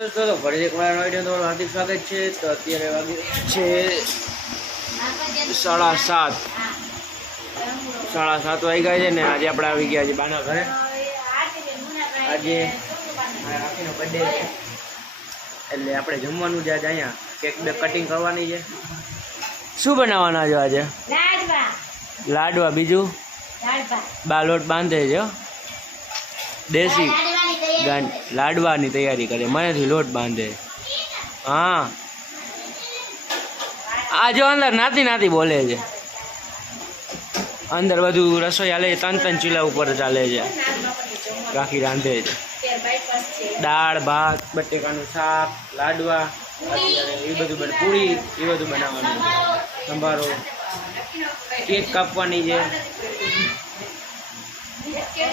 તો ફરી એક વાર તમારું હાર્દિક સ્વાગત છે. તો અત્યારે વાગે છે 7:30. 7:30 વાગ્યા છે ને આજે આપણે આવી ગયા છે બાના ઘરે. આજે રાખીનો બર્થડે છે એટલે આપણે જમવાનું છે આજે. અહીંયા કેક બે કટિંગ કરવાની છે. શું બનાવવાના છે આજે? લાડવા. બીજું બા લોટ બાંધે છે દેશી લાડવાની તૈયારી કરે, મનેથી લોટ બાંધે. હા આ જો અંદર નાતી બોલે છે. અંદર બધું રસોઈ હાલે છે, 3 ચૂલા ઉપર ચાલે છે. રાખી રાંધે છે. દાળ ભાત, બટેકાનું શાક, લાડવા, અત્યારે એ બધું પૂરી એ બધું બનાવવાનું છે. સંભારો, કેક કાપવાની છે.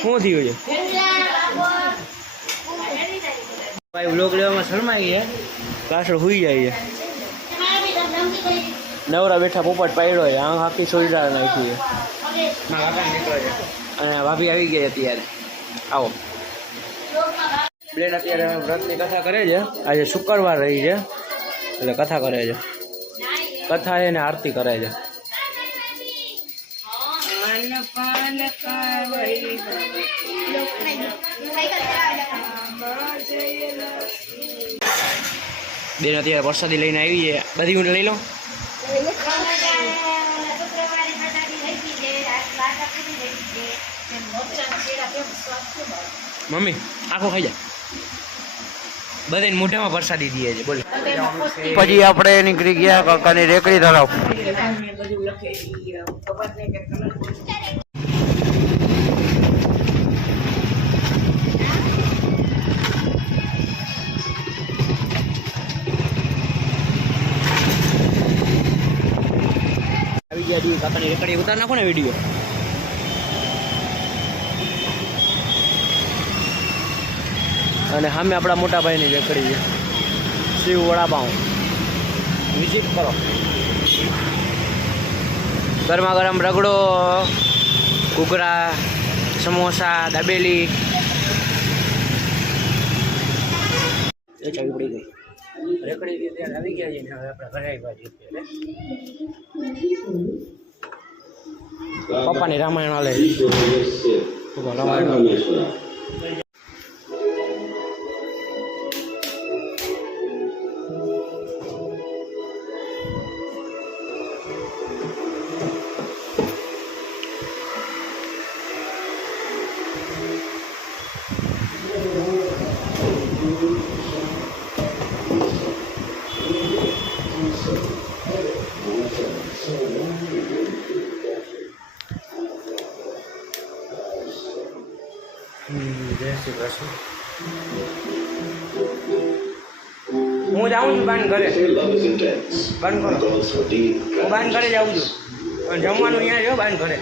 શું થયું છે ભાઈ? વ્લોગ લેવામાં શરમાઈ ગયા, પાછળ હુઈ જાય છે. નવરા બેઠા પોપટ પાડ્યો છે, આમ આખી સોયડા નાખી છે. અને ભાભી આવી ગઈ અત્યારે. આવો બેન અત્યારે વ્રતની કથા કરે છે. આજે શુક્રવાર રહી છે એટલે કથા કરે છે. કથા છે ને આરતી કરે છે. બેન અત્યારે પ્રસાદી લઈને આવી છે. બધી ઊંટ લઈ લો. મમ્મી આખો ખાઈ જાય. બધાને મોઢામાં પ્રસાદી દે છે. બોલો. પછી આપણે નીકળી ગયા કાકાની રેકડી તરફ. આવી ગયા કાકાની રેકડી ઉતાર નાખો ને વિડીયો. અને સામે આપણા મોટા ભાઈની રેકડી છે. શિવ વડાપાઉં વિઝિટ કરો. ગરમા ગરમ રગડો, ઘૂઘરા, સમોસા, દાબેલી. એ ચાવી પડી ગઈ. રેકડી અત્યારે આવી ગયા છે ને હવે આપણે ઘરે આવ્યા છીએ. પપ્પાની રામાયણ હાલે. હું જાઉં છું બાન ઘરે. બાન કરો. હું બાન ઘરે જાઉં છું પણ જમવાનું અહીંયા જો બાન ઘરે.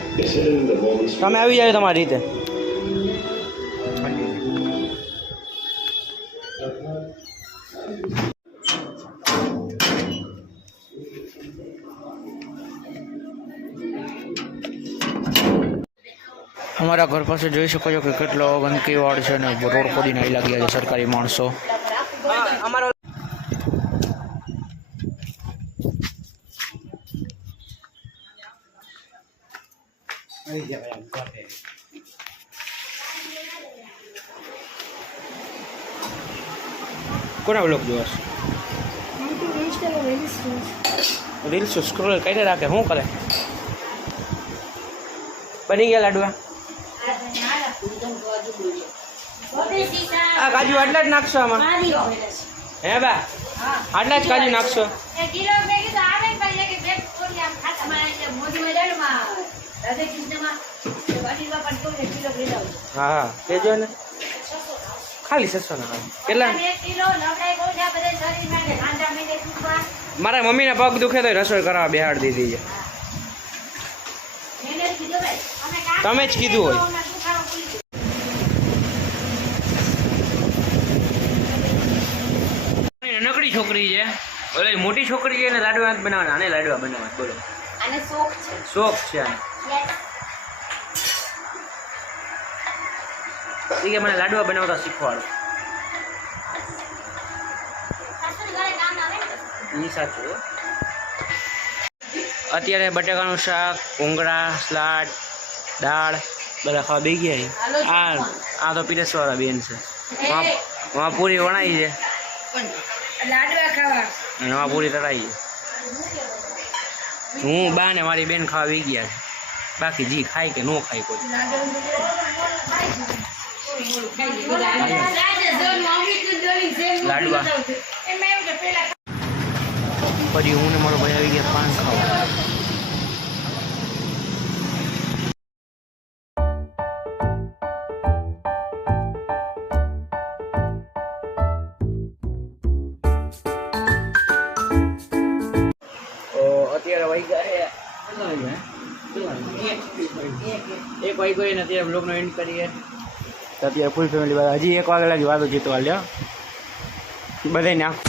તમે આવી જાય તમારી રીતે. અમારા ઘર પાસે જોઈ શકો છો કે કેટલો ગંદકીવાળ છે ને રોડ ખોદીને આવી લાગ્યા છે સરકારી માણસો. કોના બ્લોગ જોવાશ? રીલ્સ સ્ક્રોલ કરી રાખે. શું કરે? બની ગયા લાડવા? આ કાજુ આટલા જ નાખશો આમાં? હે બા આટલા જ કાજુ નાખશો? હા કેજો ને. ખાલી 600 ના. કેટલા? મારા મમ્મીના પગ દુખે તો રસોઈ કરવા બેહાડી દીધી છે. તમે જ કીધું હોય. નકડી છોકરી છે, ઓલે મોટી છોકરી છે ને લાડવા બનાવવાના. આને લાડવા બનાવવા. બોલો. આને શોખ છે. શોખ છે આને. એ કે મને લાડવા બનાવતા શીખવાડો. એ સાચું હો. અત્યારે બટાકાનું શાક, ભૂંગળા, સલાડ, દાળ બધા ખાવા બે ગયા. આ તો પીરેસવાળા બેન છે. વहाँ પૂરી વણાઈ છે અને વहाँ પૂરી તળાઈ છે. હું બા ને મારી બેન ખાવા વી ગયા છે. બાકી જી ખાય કે ન ખાય કોઈ. લાડવા પછી હું ને મારો ભાઈ આવી ગયા પાન ખાવા. અત્યારે વાગ્યા એક વાગ્યો એને અત્યારે બ્લોગનો એન્ડ કરીએ. તો અત્યારે ફૂલ ફેમિલી હજી 1 વાગ્યા લાગી વાતો જીતવા લ્યો બધાને.